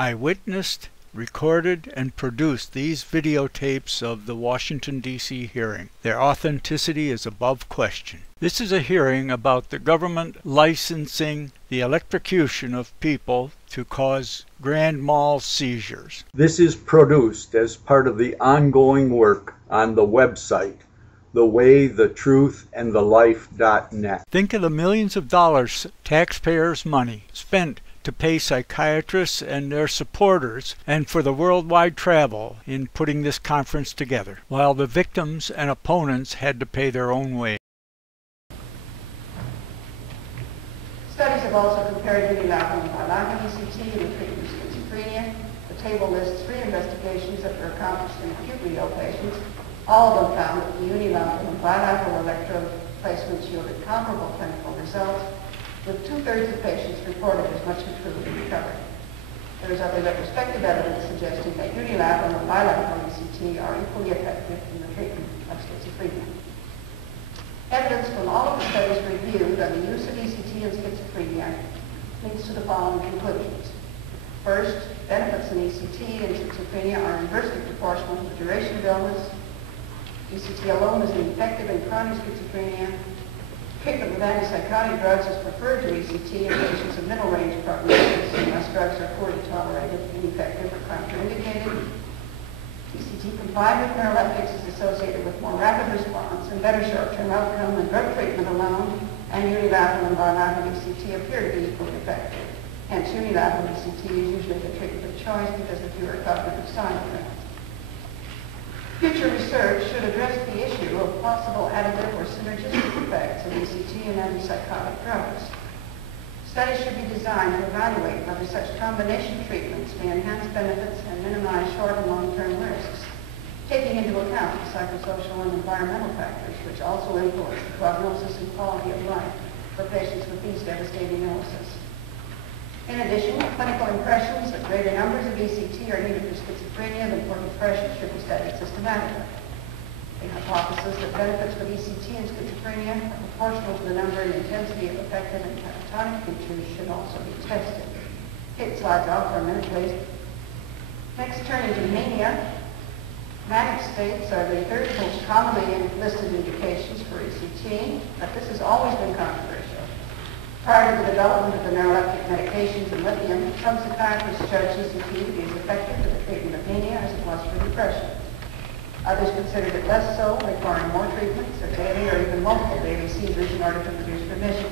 I witnessed, recorded, and produced these videotapes of the Washington, D.C. hearing. Their authenticity is above question. This is a hearing about the government licensing the electrocution of people to cause grand mal seizures. This is produced as part of the ongoing work on the website, thewaythetruthandthelife.net. Think of the millions of dollars, taxpayers' money, spent to pay psychiatrists and their supporters and for the worldwide travel in putting this conference together, while the victims and opponents had to pay their own way. Studies have also compared unilateral and bilateral ECT in the treatment of schizophrenia. The table lists 3 investigations that were accomplished in acute renal patients. All of them found that the unilateral and bilateral electrode placements yielded comparable clinical results, with 2/3 of patients reported as much improved in recovery. There is other retrospective evidence suggesting that unilateral and bilateral ECT are equally effective in the treatment of schizophrenia. Evidence from all of the studies reviewed on the use of ECT in schizophrenia leads to the following conclusions. First, benefits in ECT in schizophrenia are inversely proportional to the duration of illness. ECT alone is ineffective in chronic schizophrenia. Treatment with antipsychotic drugs is preferred to ECT in patients of middle range prognosis, unless drugs are poorly tolerated, ineffective, or contraindicated. ECT combined with neuroleptics is associated with more rapid response and better short-term outcome than drug treatment alone, and unilateral and bilateral ECT appear to be equally effective. Hence, unilateral ECT is usually the treatment of choice because of fewer cognitive side effects. Future research should address the issue of possible additive or synergistic effects of ECT and antipsychotic drugs. Studies should be designed to evaluate whether such combination treatments may enhance benefits and minimize short and long-term risks, taking into account the psychosocial and environmental factors which also influence the prognosis and quality of life for patients with these devastating illnesses. In addition, clinical impressions that greater numbers of ECT are needed for schizophrenia than for depression should be studied systematically. The hypothesis that benefits with ECT in schizophrenia are proportional to the number and intensity of effective and catatonic features should also be tested. Hit slides off for a minute, please. Next, turning to mania. Manic states are the 3rd most commonly listed indications for ECT, but this has always been controversial. Prior to the development of the neuroleptic medications and lithium, some psychiatrists judged ECT to be as effective for the treatment of mania as it was for depression. Others considered it less so, requiring more treatments or daily or even multiple daily seizures in order to produce remission.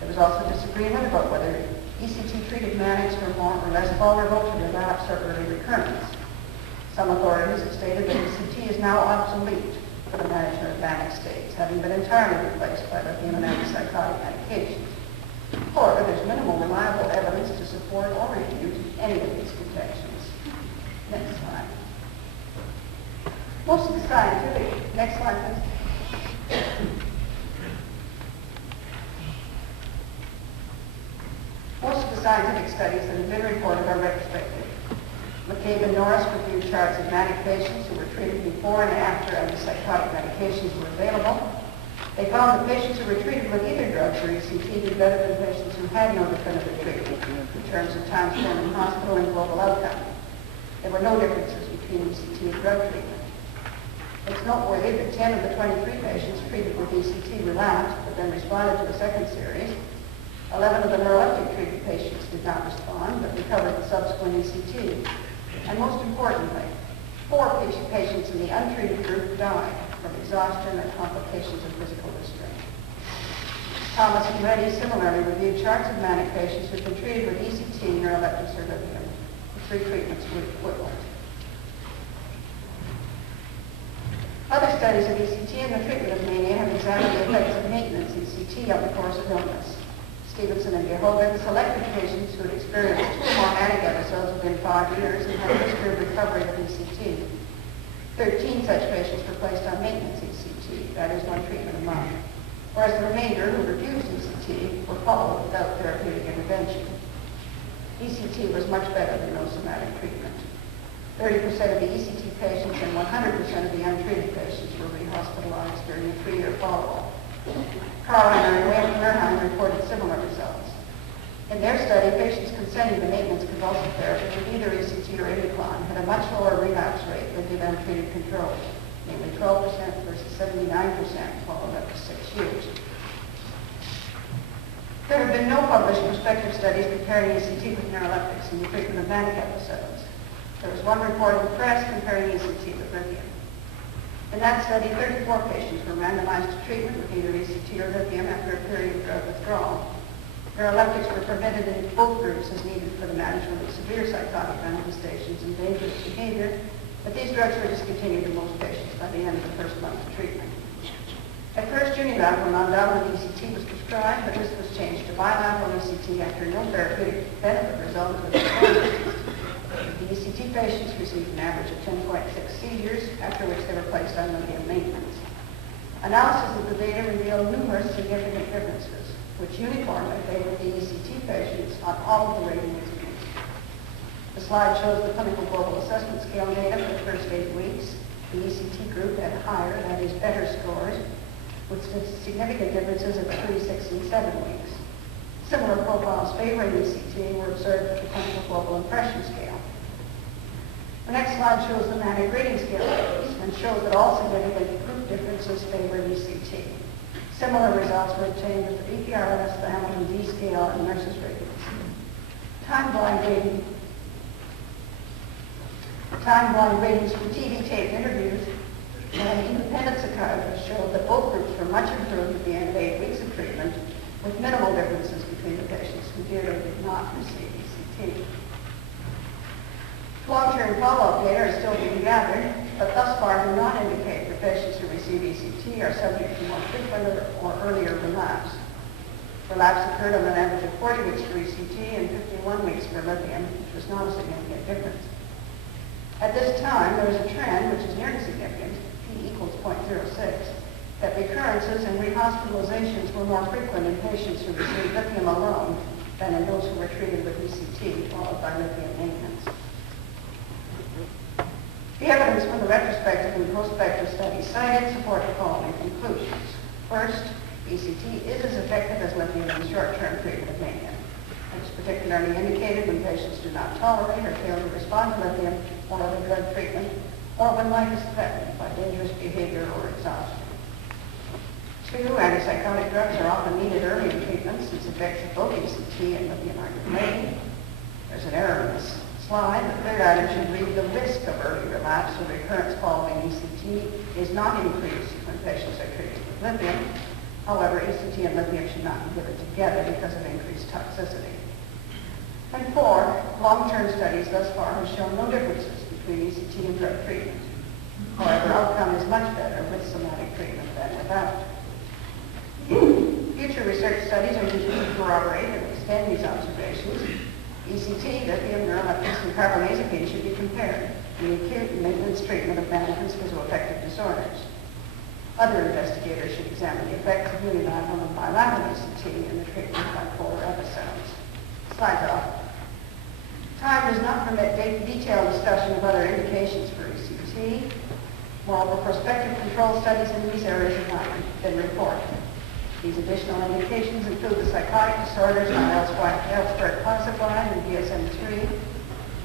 There was also disagreement about whether ECT-treated manics were more or less vulnerable to relapse or early recurrence. Some authorities have stated that ECT is now obsolete for the management of manic states, having been entirely replaced by lithium and antipsychotic medications. However, there's minimal reliable evidence to support or refute any of these contentions. Next slide. Most of the scientific, next slide please. Most of the scientific studies that have been reported are retrospective. McCabe and Norris reviewed charts of manic patients who were treated before and after antipsychotic medications were available. They found that patients who were treated with either drugs or ECT did better than patients who had no definitive treatment in terms of time spent in hospital and global outcome. There were no differences between ECT and drug treatment. It's noteworthy that 10 of the 23 patients treated with ECT relapsed, but then responded to the second series. 11 of the neuroleptic treated patients did not respond, but recovered with subsequent ECT. And most importantly, 4 patients in the untreated group died from exhaustion and complications of physical restraint. Thomas and Reddy similarly reviewed charts of manic patients who had been treated with ECT, neuroleptics, or lithium. The 3 treatments were equivalent. Other studies of ECT and the treatment of mania have examined the effects of maintenance ECT on the course of illness. Stevenson and Gehogan selected patients who had experienced 2 or more manic episodes within 5 years and had a history of recovery of ECT. 13 such patients were placed on maintenance ECT, that is, 1 treatment a month, whereas the remainder who refused ECT were followed without therapeutic intervention. ECT was much better than no somatic treatment. 30% of the ECT patients and 100% of the untreated patients were rehospitalized during a 3-year follow-up. Carliner and Wertheim reported similar results. In their study, patients consenting to maintenance convulsive therapy with either ECT or Electroconvulsive had a much lower relapse rate than did untreated controls, namely 12% versus 79% followed up to 6 years. There have been no published prospective studies comparing ECT with neuroleptics in the treatment of manic episodes. There was one report in the press comparing ECT with lithium. In that study, 34 patients were randomized to treatment with either ECT or lithium after a period of drug withdrawal. Neuroleptics were permitted in both groups as needed for the management of severe psychotic manifestations and dangerous behavior, but these drugs were discontinued in most patients by the end of the first month of treatment. At first, unilateral non-dominant ECT was prescribed, but this was changed to bilateral ECT after no therapeutic benefit resulted with the The ECT patients received an average of 10.6 seizures, after which they were placed on lithium maintenance. Analysis of the data revealed numerous significant differences, which uniformly favored the ECT patients on all of the rating instruments. The slide shows the clinical global assessment scale data for the first 8 weeks. The ECT group had higher, that is better scores, with significant differences at 3, 6, and 7 weeks. Similar profiles favoring ECT were observed with the clinical global impression scale. The next slide shows the manic rating scale values and shows that all significant group differences favored ECT. Similar results were obtained with the EPRS, the Hamilton D scale, and nurses' ratings. Time-blind ratings from TV tape interviews and independent psychiatrists showed that both groups were much improved at the end of 8 weeks of treatment, with minimal differences between the patients who did or did not receive ECT. Long-term follow-up data are still being gathered, but thus far do not indicate that patients who receive ECT are subject to more frequent or earlier relapse. Relapse occurred on an average of 40 weeks for ECT and 51 weeks for lithium, which was not a significant difference. At this time, there is a trend, which is nearly significant, P equals 0.06, that recurrences and rehospitalizations were more frequent in patients who received lithium alone than in those who were treated with ECT, followed by lithium maintenance. The evidence from the retrospective and prospective studies cited support the following conclusions. First, ECT is as effective as lithium in short-term treatment of mania. It is particularly indicated when patients do not tolerate or fail to respond to lithium or other drug treatment, or when life is threatened by dangerous behavior or exhaustion. Two, antipsychotic drugs are often needed early in treatment since effects of both ECT and lithium are delayed. There's an error in this slide. The third item should read the risk of early relapse or recurrence following ECT is not increased when patients are treated with lithium. However, ECT and lithium should not be given together because of increased toxicity. And four, long-term studies thus far have shown no differences between ECT and drug treatment. However, outcome is much better with somatic treatment than without. Future research studies are used to corroborate and extend these observations. ECT, lithium, neuroleptics, and carbamazepine should be compared in the acute and maintenance treatment of manic and schizoaffective disorders. Other investigators should examine the effects of unilateral and bilateral ECT in the treatment of bipolar episodes. Slides off. Time does not permit detailed discussion of other indications for ECT. Moreover, prospective control studies in these areas have not been reported. These additional indications include the psychotic disorders not elsewhere classified in DSM-3,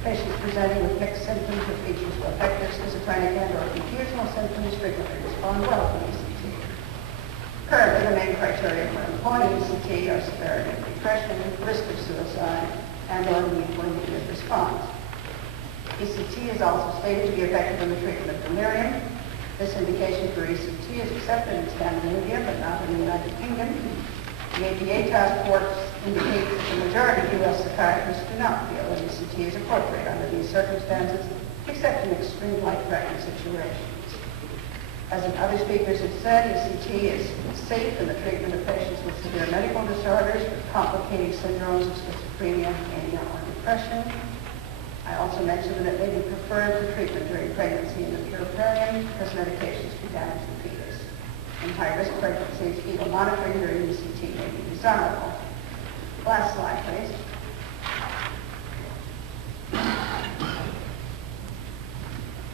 patients presenting with mixed symptoms with features of affective, schizophrenic, and/or confusional symptoms frequently respond well to ECT. Currently, the main criteria for employing ECT are severity of depression, risk of suicide, and/or need for immediate response. ECT is also stated to be effective in the treatment of delirium. This indication for ECT is accepted in Scandinavia, but not in the United Kingdom. The APA task force indicates that the majority of U.S. psychiatrists do not feel that ECT is appropriate under these circumstances, except in extreme life-threatening situations. As other speakers have said, ECT is safe in the treatment of patients with severe medical disorders, with complicating syndromes of schizophrenia, mania, or depression. I also mentioned that it may be preferred for treatment during pregnancy in the puerperium because medications can damage the fetus. In high-risk pregnancies, fetal monitoring during ECT may be desirable. Last slide, please.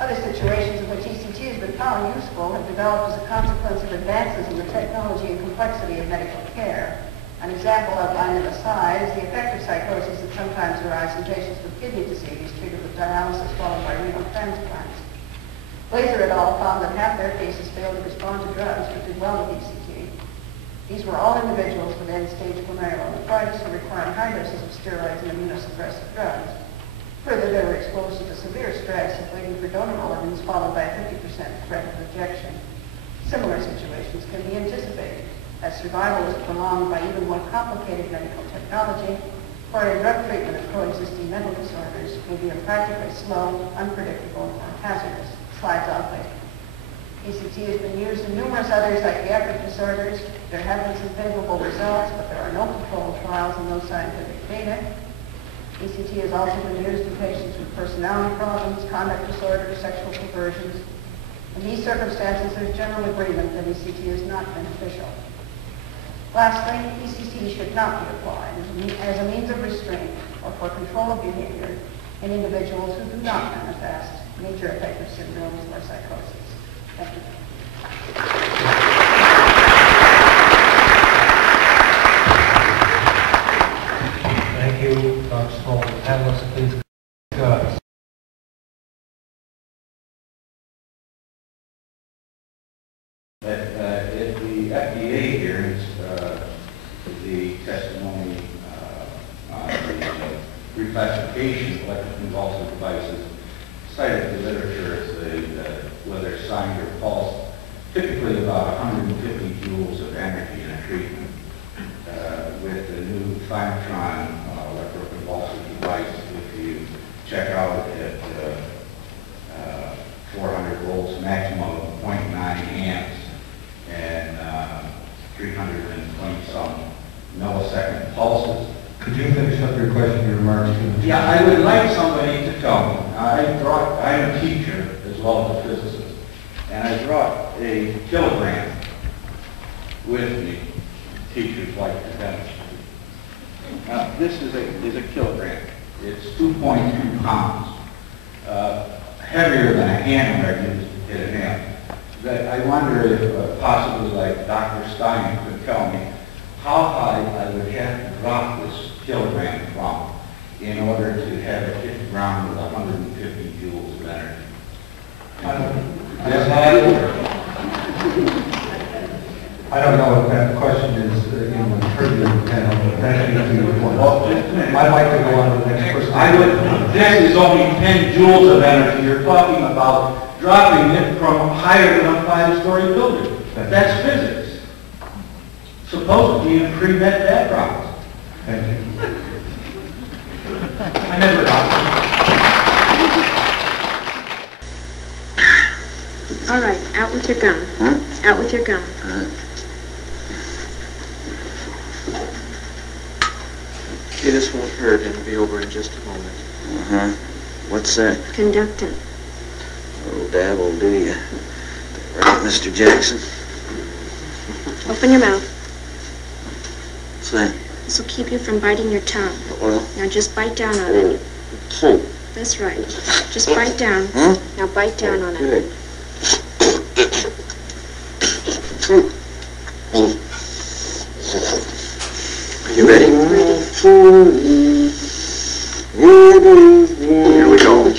Other situations in which ECT has been found useful have developed as a consequence of advances in the technology and complexity of medical care. An example outlined in the slides, the affective psychosis that sometimes arises in patients with kidney disease treated with dialysis followed by renal transplants. Glazer et al. Found that half their cases failed to respond to drugs but did well with ECT. These were all individuals with end-stage glomerulonephritis who required high doses of steroids and immunosuppressive drugs. Further, they were exposed to the severe stress of waiting for donor organs followed by a 50% threat of rejection. Similar situations can be anticipated, as survival is prolonged by even more complicated medical technology, or a drug treatment of coexisting mental disorders will be impractically slow, unpredictable, or hazardous. Slides on later. ECT has been used in numerous other psychiatric disorders. There have been some favorable results, but there are no controlled trials and no scientific data. ECT has also been used in patients with personality problems, conduct disorders, sexual perversions. In these circumstances, there's general agreement that ECT is not beneficial. Lastly, ECT should not be applied as a means of restraint or for control of behavior in individuals who do not manifest major affective syndromes or psychosis. Thank you. Thank you, Dr. Small. Panelists, please. At the FDA hearings, the testimony on the reclassification of electroconvulsive devices cited the literature as whether it's signed or false, typically about 150 joules of energy in a treatment. With the new Thymatron electroconvulsive device, if you check out at 400 volts, maximum of 0.9 amps, and 320-some millisecond pulses. Could you finish up your question, your remarks? Yeah, I would like somebody to tell me. I'm a teacher as well as a physicist, and I brought a kilogram with me. Teachers like to demonstrate. Now, this is a kilogram. It's 2.2 pounds. Heavier than a hammer I used to hit a nail. That I wonder if possibly like Dr. Stein could tell me how high I would have to drop this kilogram from in order to have it hit the ground with 150 joules of energy. I don't know if that question is in the purview of the panel, but that should be the point. I'd like to go on to the next person. This is only 10 joules of energy. You're talking about dropping it from higher than a 5-story building. That's physics. Supposed to be in pre-med backgrounds. Thank you. I never got it. All right, out with your gum. Huh? Out with your gum. Okay, this won't hurt. It'll be over in just a moment. Uh-huh. What's that? Conductant. Oh, dab will do you. Right, Mr. Jackson? Open your mouth. What's that? This will keep you from biting your tongue. Well? Now just bite down on it. Oh. That's right. Just bite down. Huh? Now bite down on it. Good. Are you ready? Here we go.